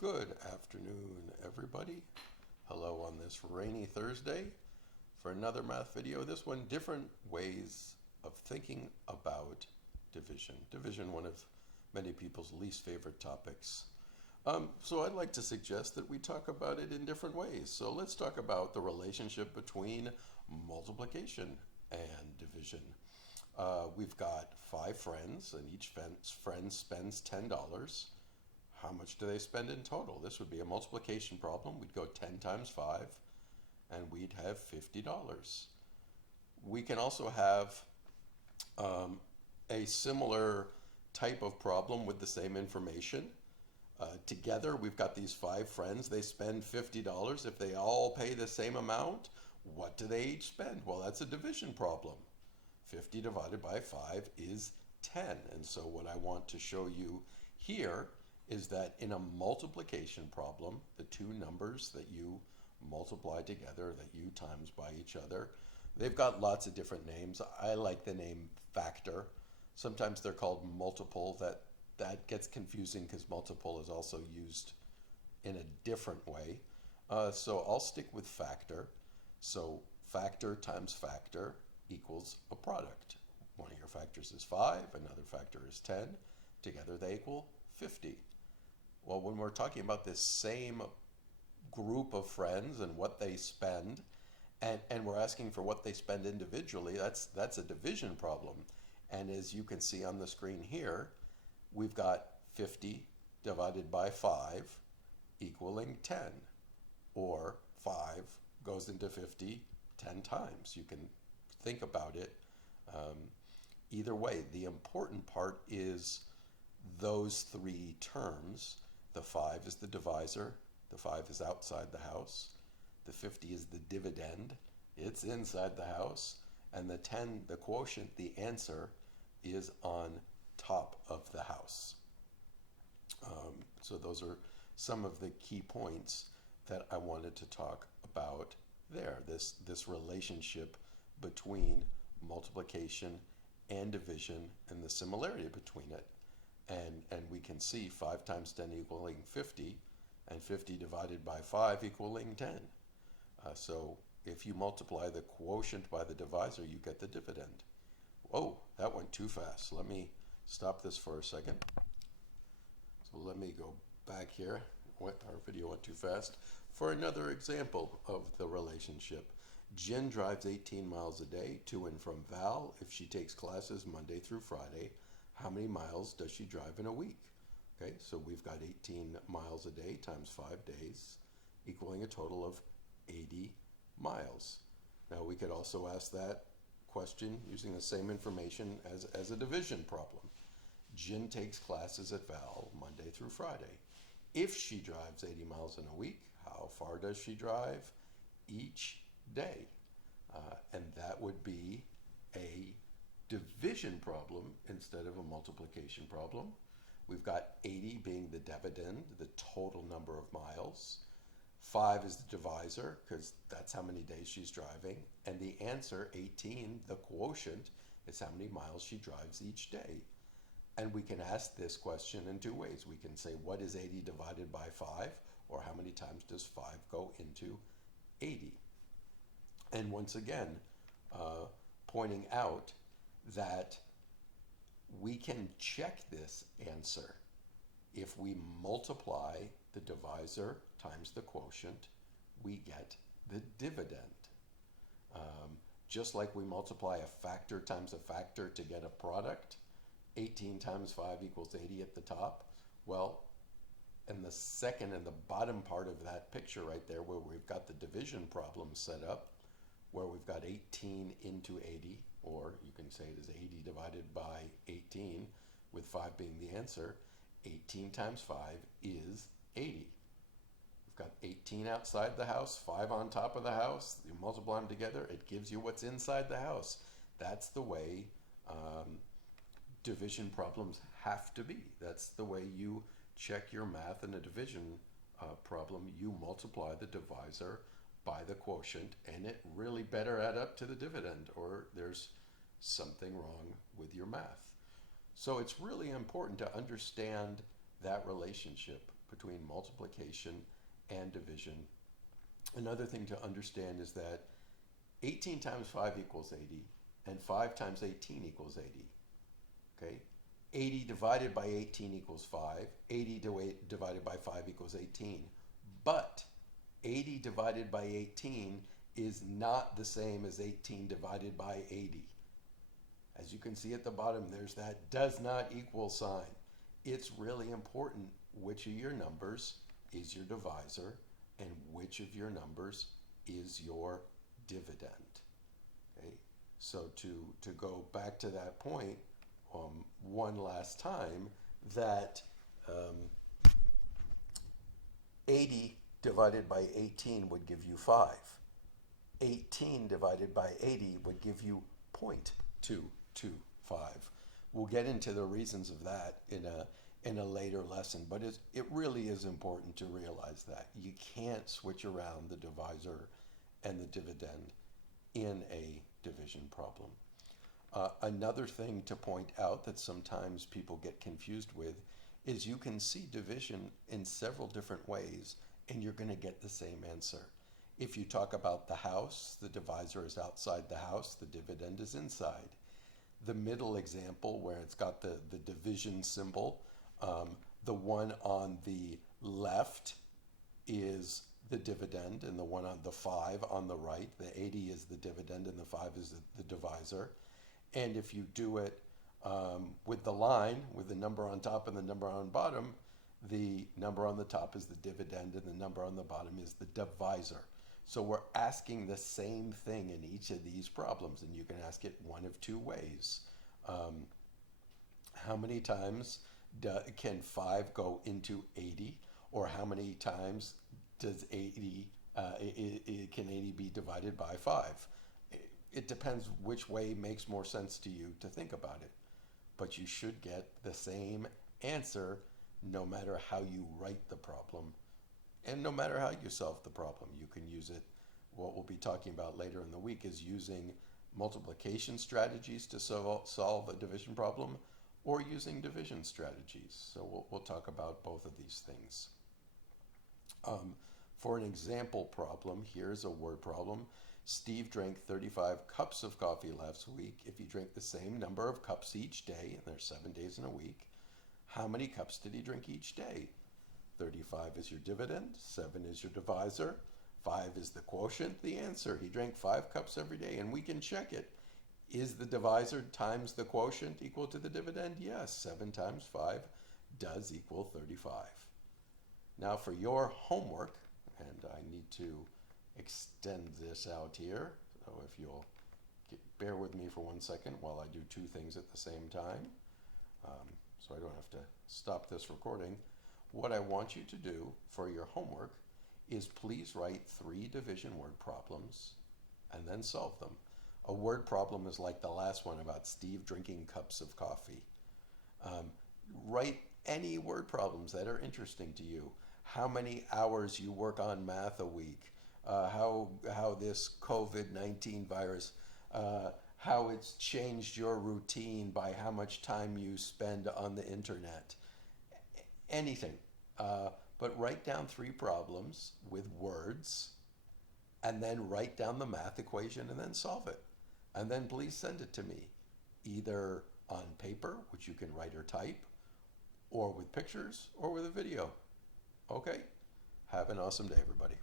Good afternoon, everybody. Hello on this rainy Thursday for another math video. This one, different ways of thinking about division. Division, one of many people's least favorite topics. So I'd like to suggest that we talk about it in different ways. So let's talk about the relationship between multiplication and division. We've got five friends, and each friend spends $10. How much do they spend in total? This would be a multiplication problem. We'd go 10 times 5, and we'd have $50. We can also have a similar type of problem with the same information. Together, we've got these five friends. They spend $50. If they all pay the same amount, what do they each spend? Well, that's a division problem. 50 divided by 5 is 10. And so what I want to show you here is that in a multiplication problem, the two numbers that you multiply together, that you times by each other, they've got lots of different names. I like the name factor. Sometimes they're called multiple. That gets confusing because multiple is also used in a different way. So I'll stick with factor. So factor times factor equals a product. One of your factors is 5, another factor is 10. Together they equal 50. Well, when we're talking about this same group of friends and what they spend, and we're asking for what they spend individually, that's a division problem. And as you can see on the screen here, we've got 50 divided by 5 equaling 10, or 5 goes into 50 10 times. You can think about it either way. The important part is those three terms. The 5 is the divisor, the 5 is outside the house, the 50 is the dividend, it's inside the house, and the 10, the quotient, the answer, is on top of the house. So those are some of the key points that I wanted to talk about there, this relationship between multiplication and division and the similarity between it. And we can see 5 times 10 equaling 50, and 50 divided by 5 equaling 10. So if you multiply the quotient by the divisor, you get the dividend. Whoa, that went too fast. Let me stop this for a second. So let me go back here. Our video went too fast. For another example of the relationship, Jen drives 18 miles a day to and from Val. If she takes classes Monday through Friday, how many miles does she drive in a week? Okay, so we've got 18 miles a day times 5 days, equaling a total of 80 miles. Now we could also ask that question using the same information as a division problem. Jen takes classes at Val Monday through Friday. If she drives 80 miles in a week, how far does she drive each day? And that would be a division problem instead of a multiplication problem. We've got 80 being the dividend, the total number of miles. 5 is the divisor because that's how many days she's driving. And the answer, 18, the quotient, is how many miles she drives each day. And we can ask this question in two ways. We can say, what is 80 divided by 5? Or how many times does 5 go into 80? And once again, pointing out that we can check this answer. If we multiply the divisor times the quotient, we get the dividend. Just like we multiply a factor times a factor to get a product, 18 times 5 equals 80 at the top. Well, in the second and the bottom part of that picture right there, where we've got the division problem set up, where we've got 18 into 80, or you can say it is 80 divided by 18, with 5 being the answer. 18 times 5 is 80. We've got 18 outside the house, 5 on top of the house. You multiply them together, it gives you what's inside the house. That's the way division problems have to be. That's the way you check your math in a division problem. You multiply the divisor by the quotient, and it really better add up to the dividend, or there's something wrong with your math. So it's really important to understand that relationship between multiplication and division. Another thing to understand is that 18 times 5 equals 80, and 5 times 18 equals 80. Okay? 80 divided by 18 equals 5. 80 divided by 5 equals 18. But 80 divided by 18 is not the same as 18 divided by 80. As you can see at the bottom, there's that does not equal sign. It's really important which of your numbers is your divisor and which of your numbers is your dividend. Okay? So to go back to that point one last time, that 80 divided by 18 would give you 5. 18 divided by 80 would give you 0.225. We'll get into the reasons of that in a later lesson, but it really is important to realize that you can't switch around the divisor and the dividend in a division problem. Another thing to point out that sometimes people get confused with is you can see division in several different ways and you're going to get the same answer. If you talk about the house, the divisor is outside the house, the dividend is inside. The middle example where it's got the division symbol, the one on the left is the dividend and the one on the 5 on the right, the 80 is the dividend and the 5 is the divisor. And if you do it with the line, with the number on top and the number on bottom, the number on the top is the dividend and the number on the bottom is the divisor. So we're asking the same thing in each of these problems, and you can ask it one of two ways. How many times can 5 go into 80? Or how many times does 80, can 80 be divided by 5? It depends which way makes more sense to you to think about it. But you should get the same answer no matter how you write the problem and no matter how you solve the problem. You can use it. What we'll be talking about later in the week is using multiplication strategies to solve a division problem or using division strategies. So we'll talk about both of these things. For an example problem, here's a word problem. Steve drank 35 cups of coffee last week. If you drink the same number of cups each day, and there's 7 days in a week, how many cups did he drink each day? 35 is your dividend, 7 is your divisor, 5 is the quotient. The answer, he drank 5 cups every day, and we can check it. Is the divisor times the quotient equal to the dividend? Yes, 7 times 5 does equal 35. Now for your homework, and I need to extend this out here, so if you'll bear with me for 1 second while I do 2 things at the same time, so I don't have to stop this recording. What I want you to do for your homework is please write 3 division word problems and then solve them. A word problem is like the last one about Steve drinking cups of coffee. Write any word problems that are interesting to you. How many hours you work on math a week, how this COVID-19 virus, how it's changed your routine by how much time you spend on the internet. Anything. But write down 3 problems with words and then write down the math equation and then solve it. And then please send it to me, either on paper, which you can write or type, or with pictures, or with a video. Okay? Have an awesome day, everybody.